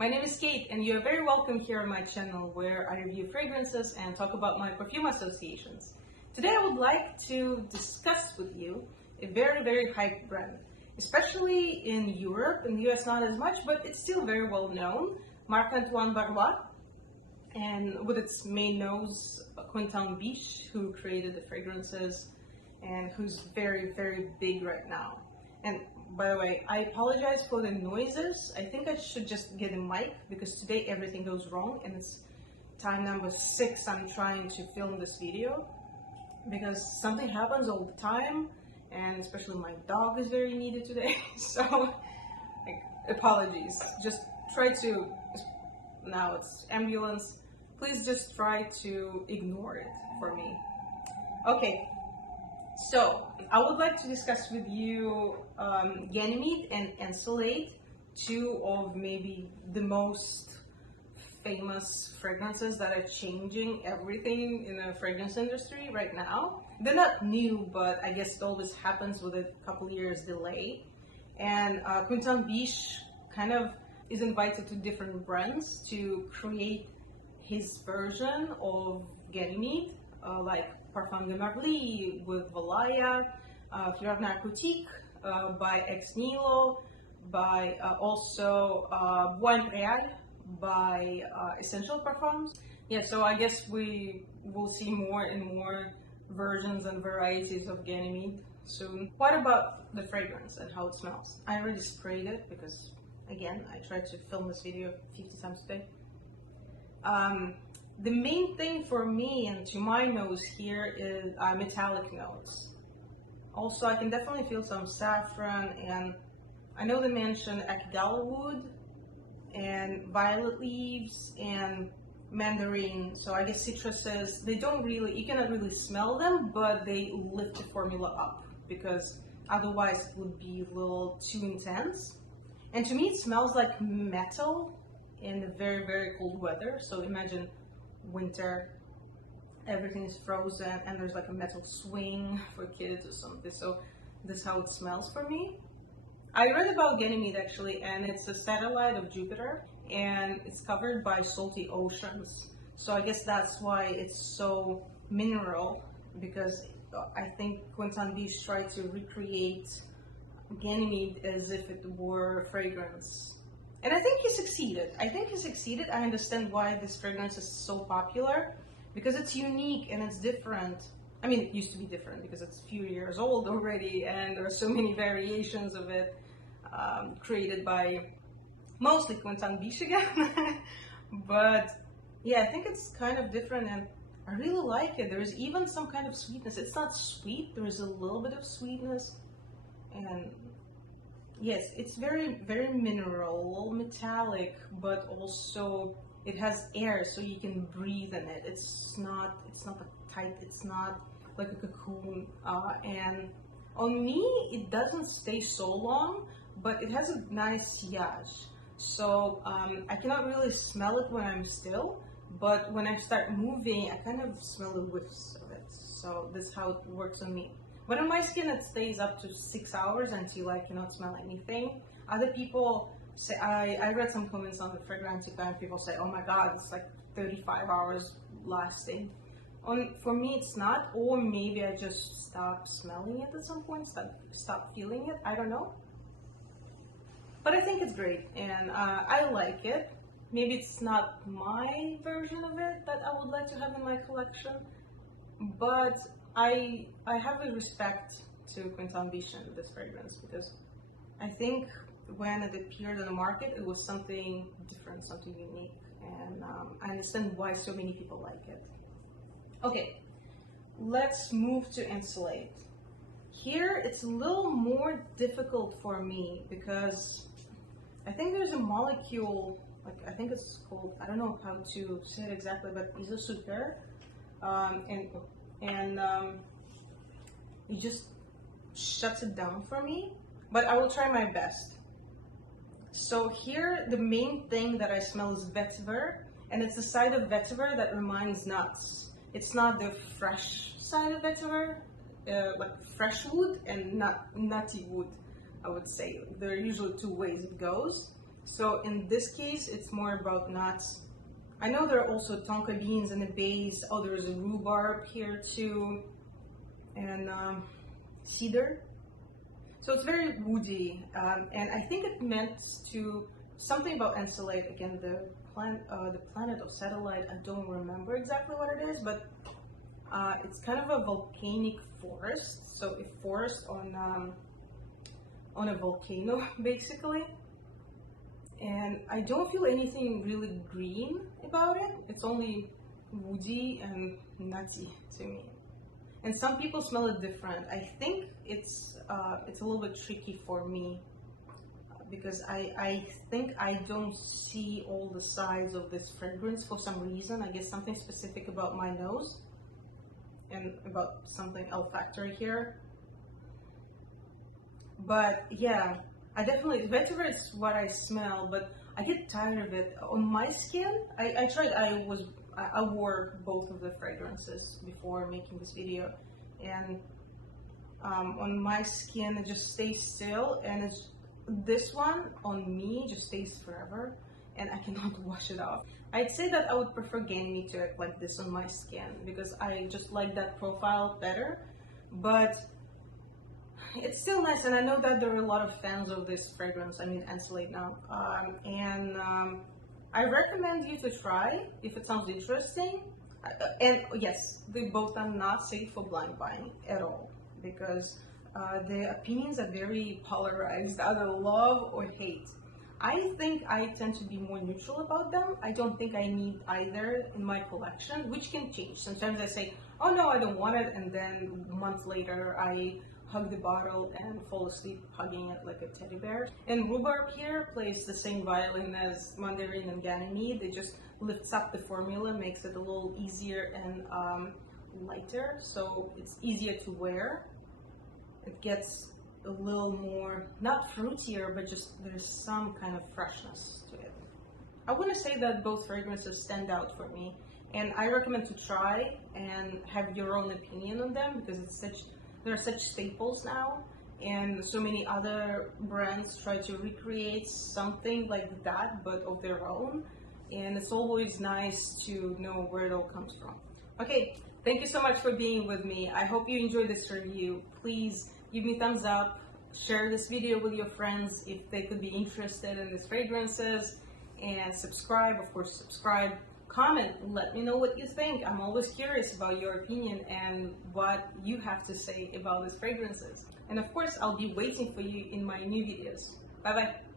My name is Kate and you're very welcome here on my channel where I review fragrances and talk about my perfume associations. Today I would like to discuss with you a very hyped brand, especially in Europe. In the US not as much, but it's still very well known, Marc-Antoine Barrois, and with its main nose, Quentin bisch, who created the fragrances and who's very big right now. And by the way, I apologize for the noises. I think I should just get a mic because today everything goes wrong and it's time number 6 I'm trying to film this video because something happens all the time, and especially my dog is very needed today. So apologies. Just try to, now it's ambulance. Please just try to ignore it for me. Okay. So, I would like to discuss with you Ganymede and Encelade, two of maybe the most famous fragrances that are changing everything in the fragrance industry right now. They're not new, but I guess it always happens with a couple years delay. And Quentin bisch kind of is invited to different brands to create his version of Ganymede, like Parfum de Marly with Valaya, Fleur Narcotique by Ex Nihilo, by also Bois Real by Essential Parfums. Yeah, so I guess we will see more and more versions and varieties of Ganymede soon. What about the fragrance and how it smells? I already sprayed it because, again, I tried to film this video 50 times today. The main thing for me and to my nose here is metallic notes. Also, I can definitely feel some saffron, and I know they mentioned akigala wood and violet leaves and mandarin. So I guess citruses, they don't really, you cannot really smell them, but they lift the formula up because otherwise it would be a little too intense. And to me, it smells like metal in the very cold weather. So imagine winter, everything is frozen and there's like a metal swing for kids or something. So this is how it smells for me. I read about Ganymede actually, and it's a satellite of Jupiter and it's covered by salty oceans. So I guess that's why it's so mineral, because I think Quentin bisch tried to recreate Ganymede as if it were fragrance. And I think he succeeded. I understand why this fragrance is so popular, because it's unique and it's different. I mean, it used to be different because it's a few years old already, and there are so many variations of it created by mostly Quentin bisch again. But yeah, I think it's kind of different and I really like it. There's even some kind of sweetness. It's not sweet, there is a little bit of sweetness, and yes, it's very mineral, a little metallic, but also it has air, so you can breathe in it. It's not tight. It's not like a cocoon. And on me, it doesn't stay so long, but it has a nice sillage. So I cannot really smell it when I'm still, but when I start moving, I kind of smell the whiffs of it. So this is how it works on me. But on my skin, it stays up to 6 hours until I cannot smell anything. Other people say, I read some comments on the Fragrantica and people say, oh my god, it's like 35 hours lasting. For me, it's not, or maybe I just stop smelling it at some point, stop feeling it, I don't know. But I think it's great, and I like it. Maybe it's not my version of it that I would like to have in my collection, but I have a respect to Quentin bisch and this fragrance, because I think when it appeared on the market, it was something different, something unique, and I understand why so many people like it. Okay, let's move to Encelade. Here, it's a little more difficult for me because I think there's a molecule, like I think it's called, I don't know how to say it exactly, but isosuper, and it just shuts it down for me, but I will try my best. So here, the main thing that I smell is vetiver, and it's the side of vetiver that reminds nuts. It's not the fresh side of vetiver, like fresh wood, and not nutty wood, I would say. There are usually two ways it goes. So in this case, it's more about nuts. I know there are also tonka beans in the base. Oh, there's a rhubarb here too, and cedar. So it's very woody, and I think it meant to something about Encelade. Again, the planet of satellite. I don't remember exactly what it is, but it's kind of a volcanic forest. So a forest on a volcano, basically. And I don't feel anything really green about it. It's only woody and nutty to me. And some people smell it different. I think it's a little bit tricky for me because I think I don't see all the sides of this fragrance for some reason. I guess something specific about my nose and about something olfactory here. But yeah, I definitely, vetiver is what I smell, but I get tired of it. On my skin, I tried, I wore both of the fragrances before making this video, and on my skin it just stays still, and this one on me just stays forever, and I cannot wash it off. I'd say that I would prefer Ganymede to act like this on my skin because I just like that profile better, but it's still nice, and I know that there are a lot of fans of this fragrance, I mean Encelade now, and I recommend you to try if it sounds interesting. And yes, they both are not safe for blind buying at all because the opinions are very polarized, either love or hate. I think I tend to be more neutral about them. I don't think I need either in my collection, which can change. Sometimes I say, oh no, I don't want it, and then a month later I hug the bottle and fall asleep hugging it like a teddy bear. And rhubarb here plays the same violin as mandarin and Ganymede. It just lifts up the formula, makes it a little easier and lighter, so it's easier to wear. It gets a little more, not fruitier, but just there's some kind of freshness to it. I want to say that both fragrances stand out for me, and I recommend to try and have your own opinion on them because they're such staples now, and so many other brands try to recreate something like that but of their own, and it's always nice to know where it all comes from. Okay, thank you so much for being with me. I hope you enjoyed this review. Please give me a thumbs up, share this video with your friends if they could be interested in these fragrances, and subscribe, of course, subscribe. Comment, let me know what you think. I'm always curious about your opinion and what you have to say about these fragrances. And of course, I'll be waiting for you in my new videos. Bye bye.